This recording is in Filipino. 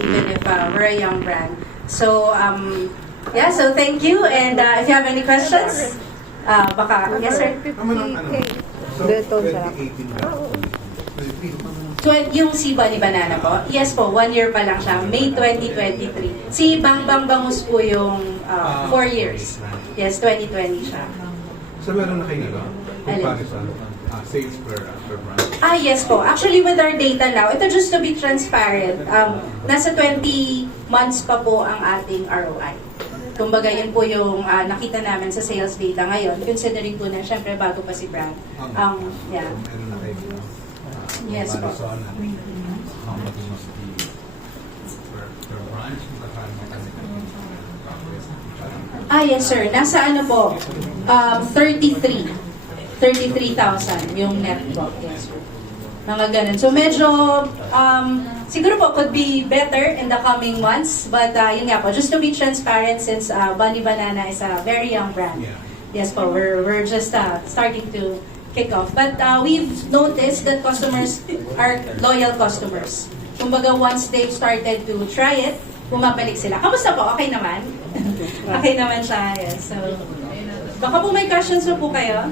even if we're a young brand. So, yeah, so thank you. And if you have any questions, baka, yes sir? So, 2018 ba? Yung si Bunny Banana po? Yes po, 1 year pa lang siya. May 2023. Si Bang Bang Bangus po yung 4 years. Yes, 2020 siya. So, meron na kayo nila? Alin? Comparison, sales per brand? Yes po. Actually, with our data now, ito just to be transparent, nasa 20 months pa po ang ating ROI. Kumbaga, yun po yung nakita namin sa sales data ngayon, considering po na, syempre, bago pa si brand. Yeah. So, meron na kayo nila? Yes po. Comparison, how much must be per branch? Yes sir. Nasa ano po? 33,000 yung net po. Yes sir. Mga ganun. So medyo, siguro po could be better in the coming months. But yun nga po, just to be transparent since Bunny Banana is a very young brand. Yeah. Yes po, we're just starting to kick off. But we've noticed that customers are loyal customers. Kumbaga once they've started to try it, bumabalik sila. Kamusta po? Okay naman? Okay naman siya. Yes. So, baka po may questions na po kayo?